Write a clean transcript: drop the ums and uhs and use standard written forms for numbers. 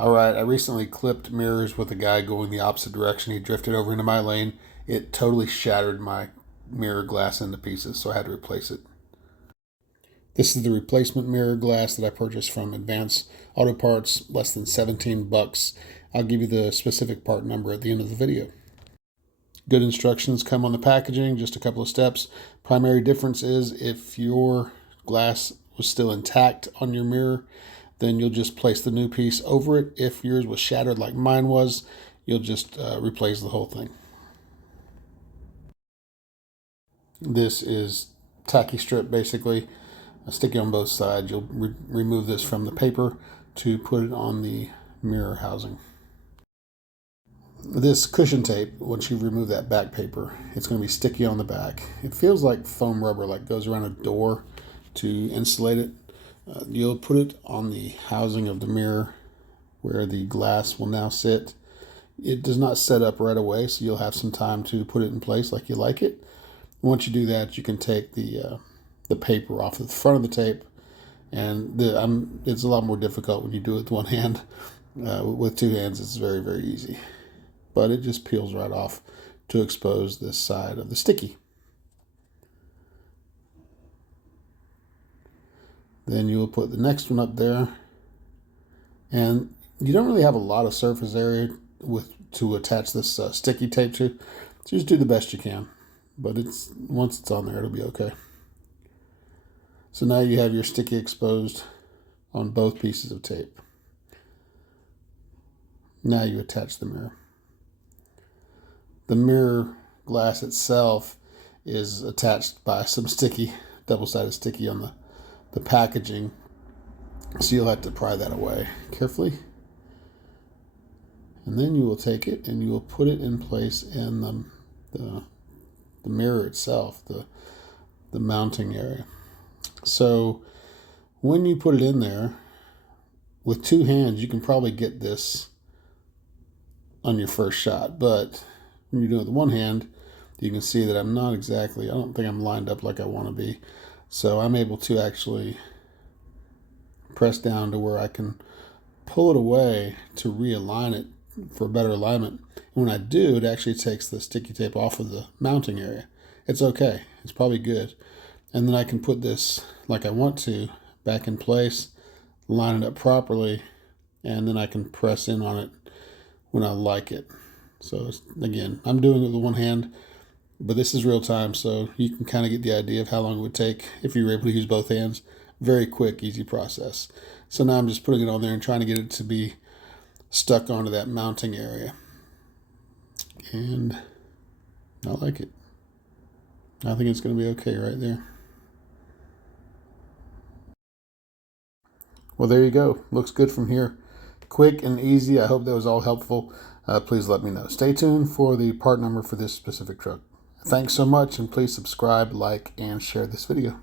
Alright, I recently clipped mirrors with a guy going the opposite direction. He drifted over into my lane. It totally shattered my mirror glass into pieces, so I had to replace it. This is the replacement mirror glass that I purchased from Advanced Auto Parts, less than 17 bucks. I'll give you the specific part number at the end of the video. Good instructions come on the packaging, just a couple of steps. Primary difference is if your glass was still intact on your mirror, then you'll just place the new piece over it. If yours was shattered like mine was, you'll just replace the whole thing. This is tacky strip, basically, sticky on both sides. You'll remove this from the paper to put it on the mirror housing. This cushion tape, once you remove that back paper, it's going to be sticky on the back. It feels like foam rubber, like goes around a door to insulate it. You'll put it on the housing of the mirror where the glass will now sit. It does not set up right away, so you'll have some time to put it in place like you like it. Once you do that, you can take the paper off the front of the tape, and it's a lot more difficult when you do it with one hand. With two hands, it's very, very easy. But it just peels right off to expose this side of the sticky. Then you will put the next one up there, and you don't really have a lot of surface area to attach this sticky tape to, so just do the best you can. But once it's on there, it'll be okay. So now you have your sticky exposed on both pieces of tape. Now you attach the mirror. The mirror glass itself is attached by some sticky, double-sided sticky on the packaging, so you'll have to pry that away carefully. And then you will take it and you will put it in place in the mirror itself, the mounting area. So when you put it in there, with two hands, you can probably get this on your first shot, but when you do it with one hand, you can see that I don't think I'm lined up like I want to be. So I'm able to actually press down to where I can pull it away to realign it for better alignment. And when I do, it actually takes the sticky tape off of the mounting area. It's okay. It's probably good. And then I can put this like I want to back in place, line it up properly, and then I can press in on it when I like it. So again, I'm doing it with one hand, but this is real time, so you can kind of get the idea of how long it would take if you were able to use both hands. Very quick, easy process. So now I'm just putting it on there and trying to get it to be stuck onto that mounting area. And I like it. I think it's going to be okay right there. Well, there you go. Looks good from here. Quick and easy. I hope that was all helpful. Please let me know. Stay tuned for the part number for this specific truck. Thanks so much, and please subscribe, like, and share this video.